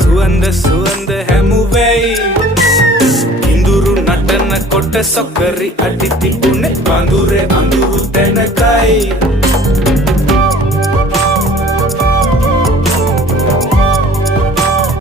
සුවඳ සුවඳ හැමුවෙයි ඉඳුරු නටන කොට සොකරි අඩි තිබුණේ වඳුරේ අඳුරු තැනකයි